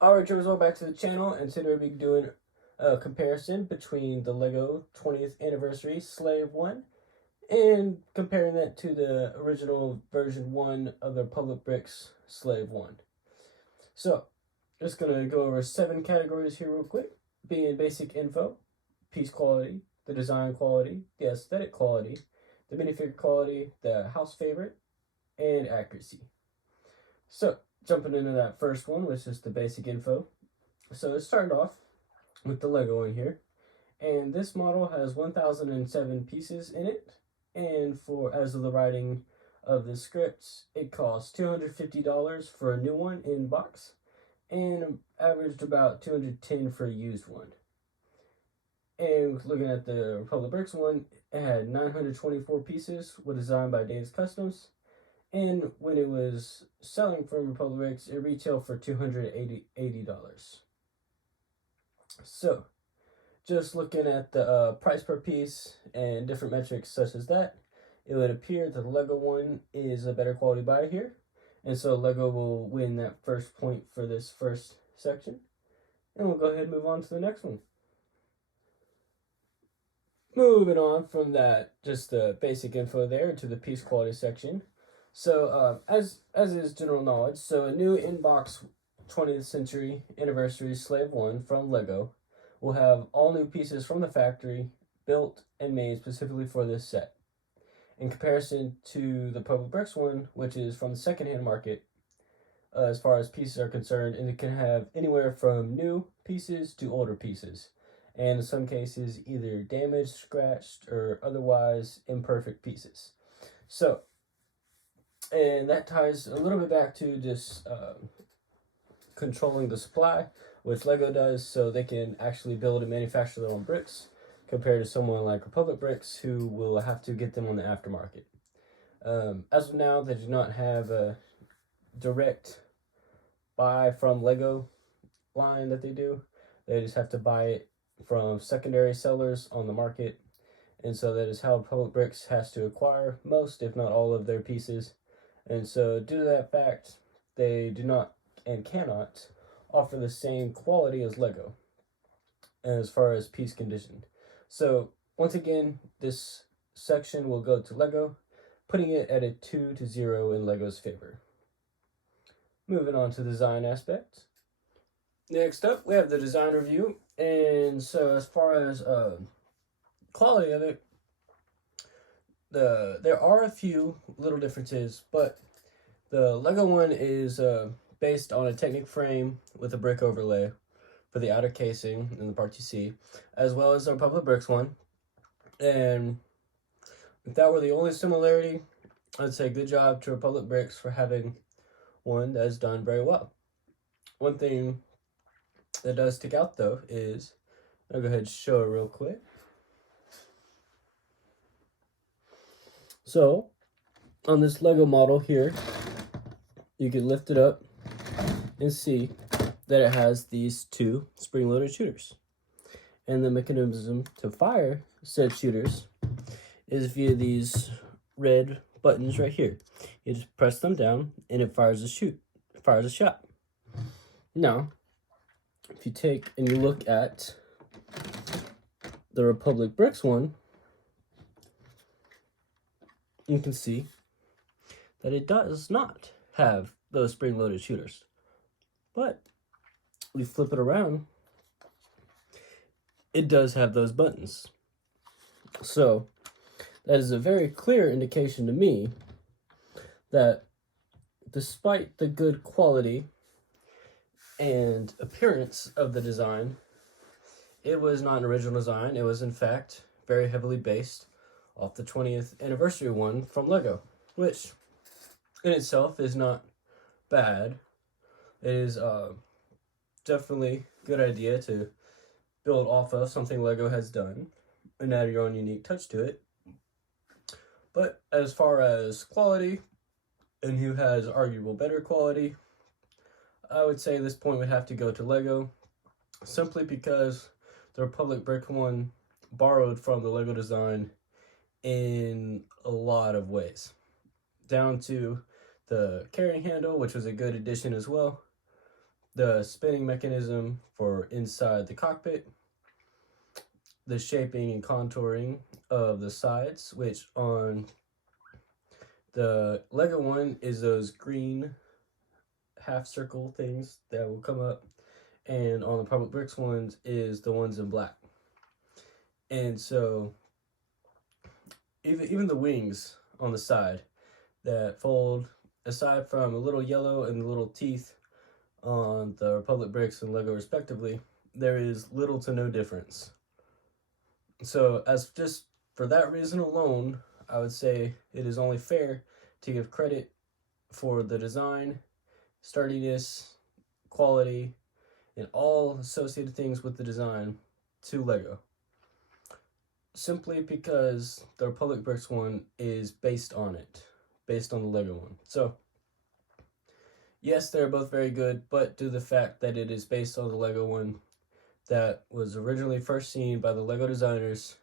Alright, Joe, welcome back to the channel, and today we'll be doing a comparison between the LEGO 20th Anniversary Slave 1 and comparing that to the original version 1 of the Republic Bricks Slave 1. So, just going to go over 7 categories here real quick, being basic info, piece quality, the design quality, the aesthetic quality, the minifigure quality, the house favorite, and accuracy. So, jumping into that first one, which is the basic info. So it started off with the Lego in here, and this model has 1,007 pieces in it, and for as of the writing of the scripts, it costs $250 for a new one in box, and averaged about $210 for a used one. And looking at the Republic Bricks one, it had 924 pieces, was designed by Dave's Customs, and when it was selling from Republic Bricks, it retailed for $280. So, just looking at the price per piece and different metrics such as that, it would appear that the Lego one is a better quality buy here. And so Lego will win that first point for this first section. And we'll go ahead and move on to the next one. Moving on from that, just the basic info there, to the piece quality section. So, as is general knowledge, so a new in-box 20th Century Anniversary Slave 1 from LEGO will have all new pieces from the factory, built and made specifically for this set. In comparison to the Republic Bricks one, which is from the secondhand market, as far as pieces are concerned, and it can have anywhere from new pieces to older pieces. And in some cases, either damaged, scratched, or otherwise imperfect pieces. So, and that ties a little bit back to just controlling the supply, which LEGO does, so they can actually build and manufacture their own bricks, compared to someone like Republic Bricks, who will have to get them on the aftermarket. As of now, they do not have a direct buy from LEGO line that they do. They just have to buy it from secondary sellers on the market, and so that is how Republic Bricks has to acquire most, if not all, of their pieces. And so, due to that fact, they do not and cannot offer the same quality as LEGO as far as piece condition. So, once again, this section will go to LEGO, putting it at a 2-0 in LEGO's favor. Moving on to the design aspect. Next up, we have the design review. And so, as far as quality of it, there are a few little differences, but the LEGO one is based on a Technic frame with a brick overlay for the outer casing and the part you see, as well as the Republic Bricks one. And if that were the only similarity, I'd say good job to Republic Bricks for having one that is done very well. One thing that does stick out though is, I'll go ahead and show it real quick. So, on this LEGO model here, you can lift it up and see that it has these 2 spring-loaded shooters. And the mechanism to fire said shooters is via these red buttons right here. You just press them down and it fires a shot. Now, if you take and you look at the Republic Bricks one, you can see that it does not have those spring-loaded shooters. But we flip it around, it does have those buttons. So that is a very clear indication to me that despite the good quality and appearance of the design, it was not an original design. It was in fact very heavily based off the 20th anniversary one from LEGO, which in itself is not bad. It is definitely a good idea to build off of something LEGO has done and add your own unique touch to it. But as far as quality and who has arguable better quality, I would say this point would have to go to LEGO, simply because the Republic Brick one borrowed from the LEGO design in a lot of ways, down to the carrying handle, which was a good addition as well, the spinning mechanism for inside the cockpit, the shaping and contouring of the sides, which on the Lego one is those green half circle things that will come up, and on the Public Bricks ones is the ones in black. And so even the wings on the side that fold, aside from a little yellow and the little teeth on the Republic Bricks and Lego respectively, there is little to no difference. So as just for that reason alone, I would say it is only fair to give credit for the design, sturdiness, quality, and all associated things with the design to Lego. Simply because the Republic Bricks one is based on it, based on the Lego one. So yes, they're both very good, but due to the fact that it is based on the Lego one that was originally first seen by the Lego designers,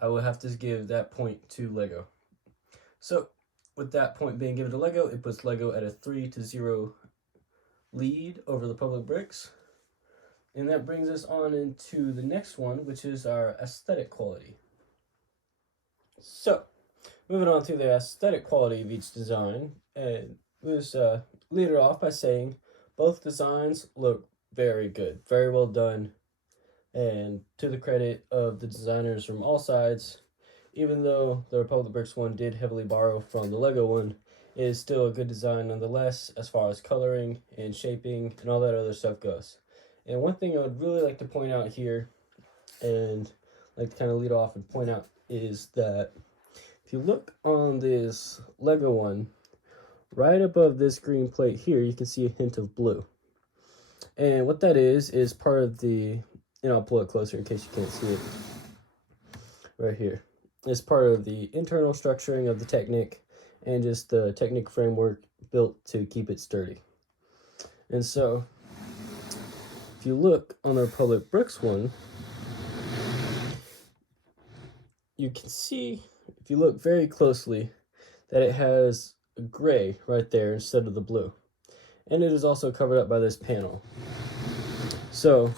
I will have to give that point to Lego. So with that point being given to Lego, it puts Lego at a 3-0 lead over the Public Bricks. And that brings us on into the next one, which is our aesthetic quality. So, moving on to the aesthetic quality of each design, and we'll just lead it off by saying both designs look very good, very well done, and to the credit of the designers from all sides, even though the Republic Bricks one did heavily borrow from the Lego one, it is still a good design nonetheless as far as coloring and shaping and all that other stuff goes. And one thing I would really like to point out here, and like to kind of lead off and point out, is that if you look on this Lego one, right above this green plate here, you can see a hint of blue. And what that is part of the, and I'll pull it closer in case you can't see it, right here. It's part of the internal structuring of the Technic and just the Technic framework built to keep it sturdy. And so, if you look on the Republic Bricks one, you can see, if you look very closely, that it has a gray right there instead of the blue. And it is also covered up by this panel. So,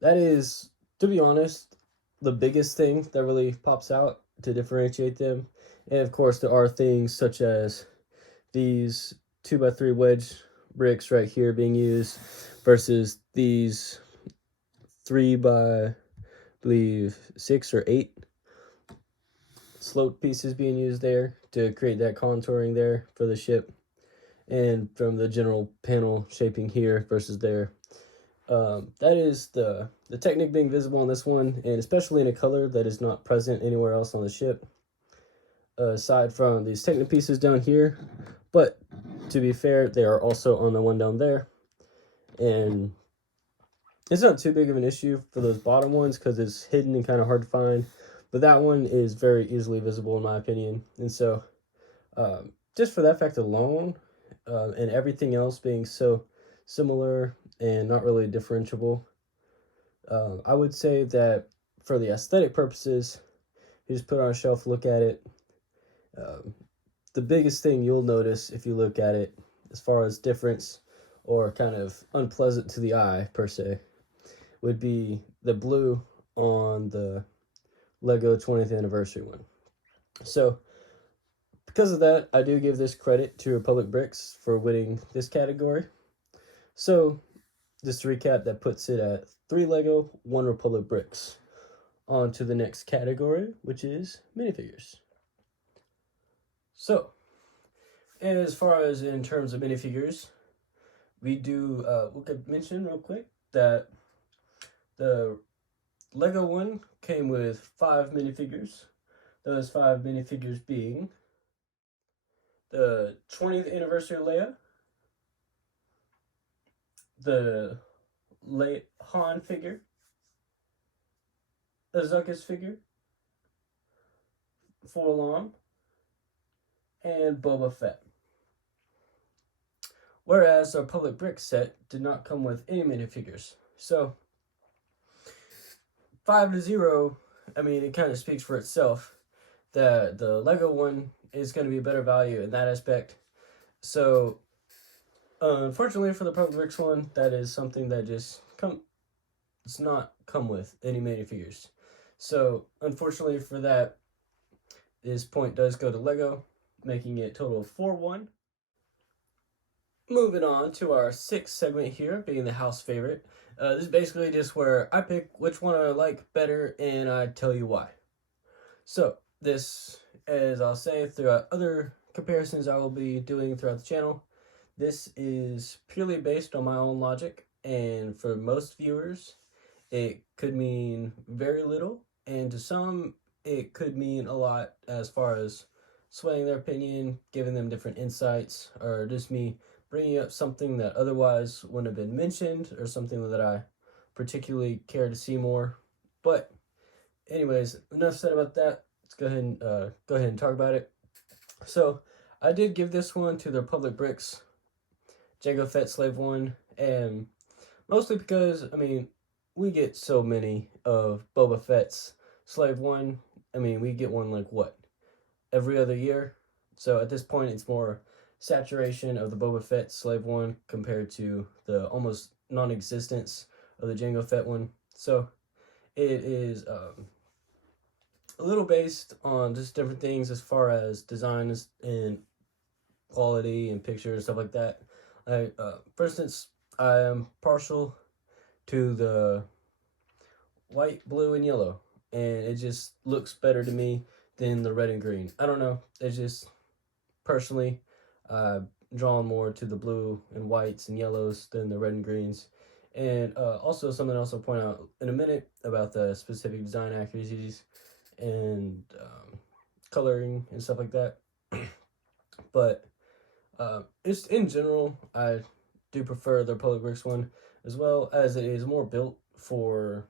that is, to be honest, the biggest thing that really pops out to differentiate them. And of course, there are things such as these 2x3 wedge bricks right here being used versus these 3 by, I believe, 6 or 8 sloped pieces being used there to create that contouring there for the ship, and from the general panel shaping here versus there. That is the Technic being visible on this one, and especially in a color that is not present anywhere else on the ship, aside from these Technic pieces down here. But to be fair, they are also on the one down there, and it's not too big of an issue for those bottom ones because it's hidden and kind of hard to find, but that one is very easily visible in my opinion. And so just for that fact alone, and everything else being so similar and not really differentiable, I would say that for the aesthetic purposes, you just put it on a shelf, look at it. The biggest thing you'll notice if you look at it as far as difference or kind of unpleasant to the eye per se would be the blue on the Lego 20th anniversary one. So because of that, I do give this credit to Republic Bricks for winning this category. So just to recap, that puts it at 3 Lego, 1 Republic Bricks. On to the next category, which is minifigures. So, as far as in terms of minifigures, we do, we could mention real quick that the Lego one came with 5 minifigures. Those 5 minifigures being the 20th anniversary Leia, the Han figure, the Zuckuss figure, Forlom, and Boba Fett. Whereas our Public Brick set did not come with any minifigures. So 5-0, I mean, it kind of speaks for itself that the Lego one is going to be a better value in that aspect. So unfortunately for the Public Bricks one, that is something that just it's not come with any minifigures. So unfortunately for that, this point does go to Lego, making it total of 4-1. Moving on to our sixth segment here, being the house favorite. This is basically just where I pick which one I like better and I tell you why. So this, as I'll say throughout other comparisons I will be doing throughout the channel, this is purely based on my own logic, and for most viewers it could mean very little, and to some it could mean a lot as far as swaying their opinion, giving them different insights, or just me bringing up something that otherwise wouldn't have been mentioned, or something that I particularly care to see more. But anyways, enough said about that. Let's go ahead and talk about it. So I did give this one to the Public Bricks Jango Fett Slave1, and mostly because, I mean, we get so many of Boba Fett's Slave1. I mean, we get one like what? Every other year. So at this point, it's more saturation of the Boba Fett Slave1 compared to the almost non-existence of the Jango Fett one. So it is a little based on just different things as far as designs and quality and pictures and stuff like that. For instance, I am partial to the white, blue, and yellow, and it just looks better to me than the red and green. I don't know. It's just personally drawn more to the blue and whites and yellows than the red and greens. And also something else I'll point out in a minute about the specific design accuracies and coloring and stuff like that. But just in general, I do prefer the Public Bricks one, as well as it is more built for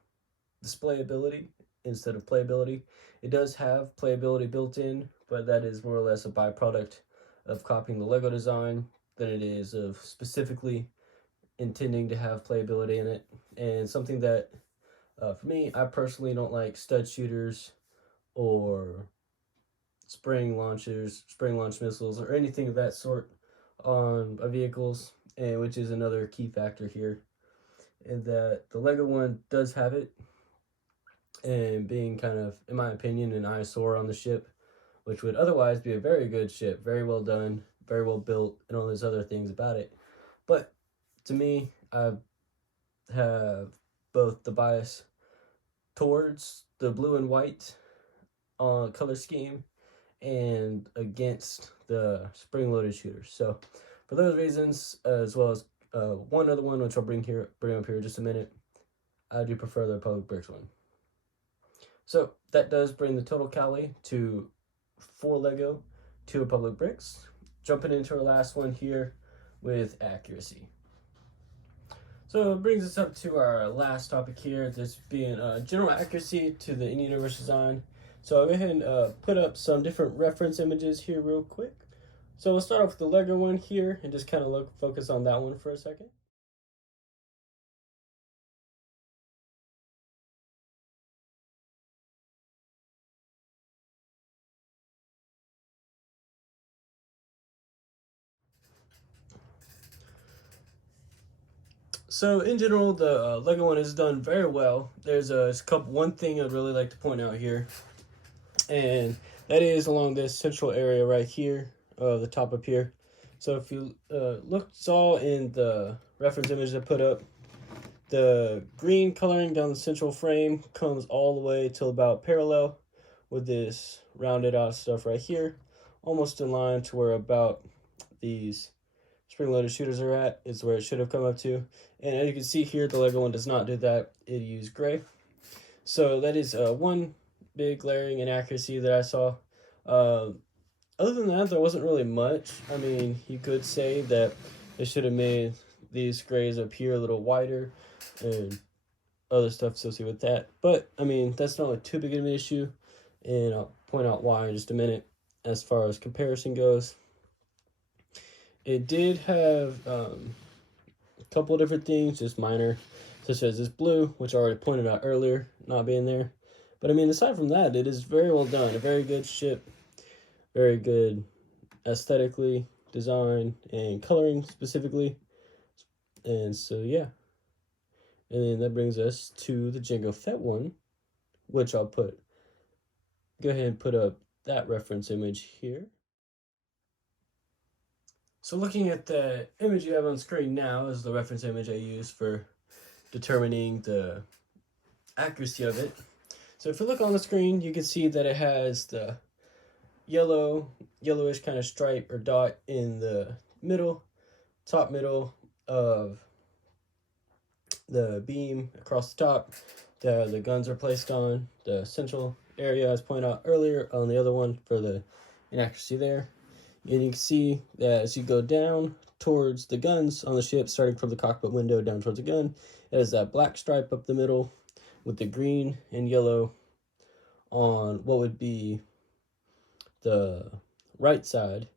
displayability instead of playability. It does have playability built in, but that is more or less a byproduct of copying the Lego design than it is of specifically intending to have playability in it. And something that, for me, I personally don't like stud shooters or spring launch missiles, or anything of that sort on vehicles, and which is another key factor here, and that the Lego one does have it, and being kind of, in my opinion, an eyesore on the ship, which would otherwise be a very good ship, very well done, very well built, and all those other things about it. But to me, I have both the bias towards the blue and white color scheme and against the spring-loaded shooters. So for those reasons, as well as one other one, which I'll bring up here in just a minute, I do prefer the Public Bricks one. So that does bring the total tally to 4 Lego, 2 Public Bricks. Jumping into our last one here with accuracy. So it brings us up to our last topic here, this being general accuracy to the in-universe design. So I'll go ahead and put up some different reference images here real quick. So we'll start off with the Lego one here and just kind of focus on that one for a second. So in general, the Lego one is done very well. There's one thing I'd really like to point out here, and that is along this central area right here, the top up here. So if you saw in the reference image I put up, the green coloring down the central frame comes all the way till about parallel with this rounded out stuff right here, almost in line to where about these spring-loaded shooters are at, is where it should have come up to. And as you can see here, the Lego one does not do that. It used gray. So that is one big glaring inaccuracy that I saw. Other than that, there wasn't really much. I mean, you could say that they should have made these grays up here a little wider and other stuff associated with that. But, I mean, that's not like too big of an issue, and I'll point out why in just a minute. As far as comparison goes, it did have a couple of different things, just minor, such as this blue, which I already pointed out earlier, not being there. But, I mean, aside from that, it is very well done. A very good ship, very good aesthetically, design and coloring specifically. And so yeah, and then that brings us to the Jango Fett one, which I'll go ahead and put up that reference image here. So looking at the image you have on screen now is the reference image I use for determining the accuracy of it. So if you look on the screen, you can see that it has the yellowish kind of stripe or dot in the top middle of the beam across the top that the guns are placed on. The central area, as pointed out earlier on the other one for the inaccuracy there. And you can see that as you go down towards the guns on the ship, starting from the cockpit window down towards the gun, it has that black stripe up the middle with the green and yellow on what would be the right side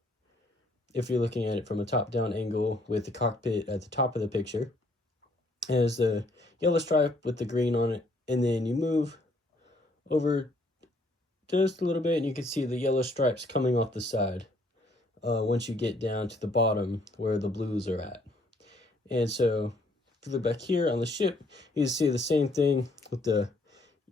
if you're looking at it from a top-down angle with the cockpit at the top of the picture. It has the yellow stripe with the green on it, and then you move over just a little bit and you can see the yellow stripes coming off the side once you get down to the bottom where the blues are at. And so if you look back here on the ship, you can see the same thing with the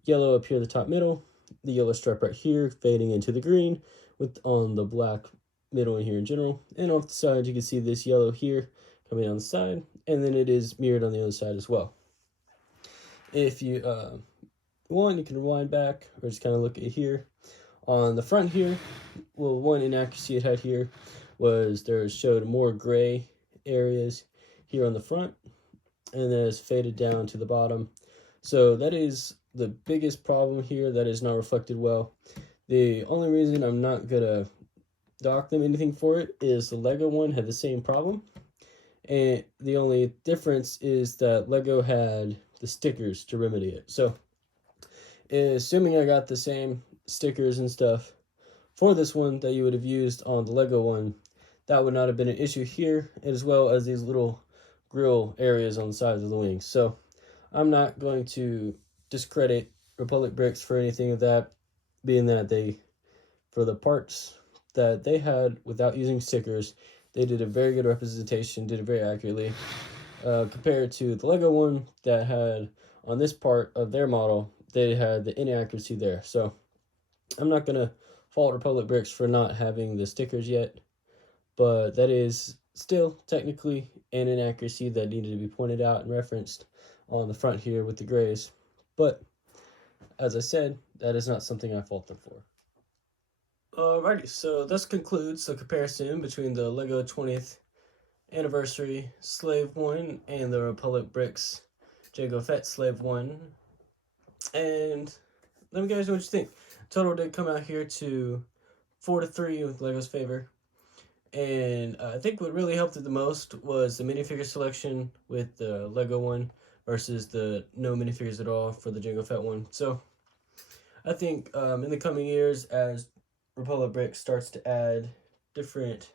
yellow up here, the top middle, the yellow stripe right here fading into the green with on the black middle in here in general. And off the side, you can see this yellow here coming on the side, and then it is mirrored on the other side as well. If you want, you can rewind back or just kind of look at here. On the front here, well, one inaccuracy it had here was there showed more gray areas here on the front, and then it's faded down to the bottom. So that is the biggest problem here that is not reflected well. The only reason I'm not gonna dock them anything for it is the Lego one had the same problem, and the only difference is that Lego had the stickers to remedy it. So assuming I got the same stickers and stuff for this one that you would have used on the Lego one, that would not have been an issue here, as well as these little grill areas on the sides of the wings. So I'm not going to discredit Republic Bricks for anything of that, being that for the parts that they had without using stickers, they did a very good representation, did it very accurately, compared to the Lego one that had on this part of their model, they had the inaccuracy there. So I'm not gonna fault Republic Bricks for not having the stickers yet, but that is still technically an inaccuracy that needed to be pointed out and referenced on the front here with the grays. But as I said, that is not something I fault them for. Alrighty, so this concludes the comparison between the LEGO 20th Anniversary Slave 1 and the Republic Bricks Jango Fett Slave 1. And let me guys know what you think. Total did come out here to 4-3 with LEGO's favor. And I think what really helped it the most was the minifigure selection with the Lego one versus the no minifigures at all for the Jango Fett one. So I think in the coming years, as Republic Bricks starts to add different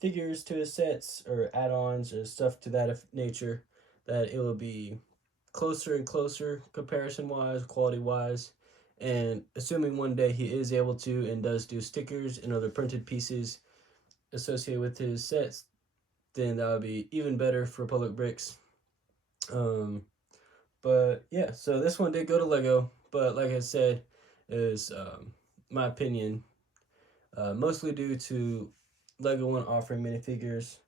figures to his sets or add-ons or stuff to that nature, that it will be closer and closer comparison-wise, quality-wise. And assuming one day he is able to and does do stickers and other printed pieces associated with his sets, then that would be even better for Republic Bricks. But yeah, so this one did go to Lego, but like I said, is my opinion, mostly due to Lego one offering minifigures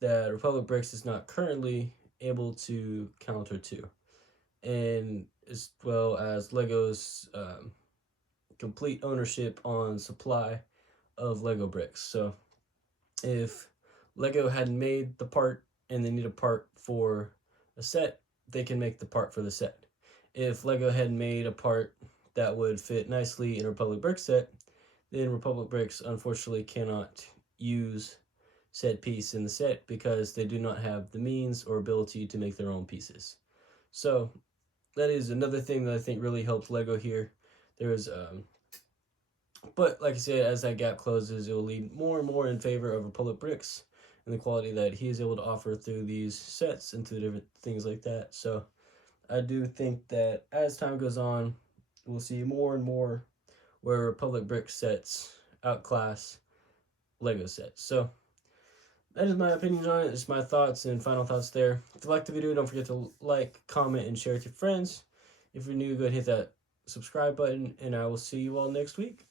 that Republic Bricks is not currently able to counter to, and as well as Lego's complete ownership on supply of Lego bricks. So if Lego hadn't made the part and they need a part for a set, they can make the part for the set. If Lego had made a part that would fit nicely in a Republic Bricks set, then Republic Bricks unfortunately cannot use said piece in the set because they do not have the means or ability to make their own pieces. So that is another thing that I think really helps Lego here. There's but like I said, as that gap closes, it will lead more and more in favor of Republic Bricks and the quality that he is able to offer through these sets and through different things like that. So I do think that as time goes on, we'll see more and more where Republic Bricks sets outclass Lego sets. So that is my opinion on it. It's my thoughts and final thoughts there. If you like the video, don't forget to like, comment, and share with your friends. If you're new, go ahead and hit that subscribe button, and I will see you all next week.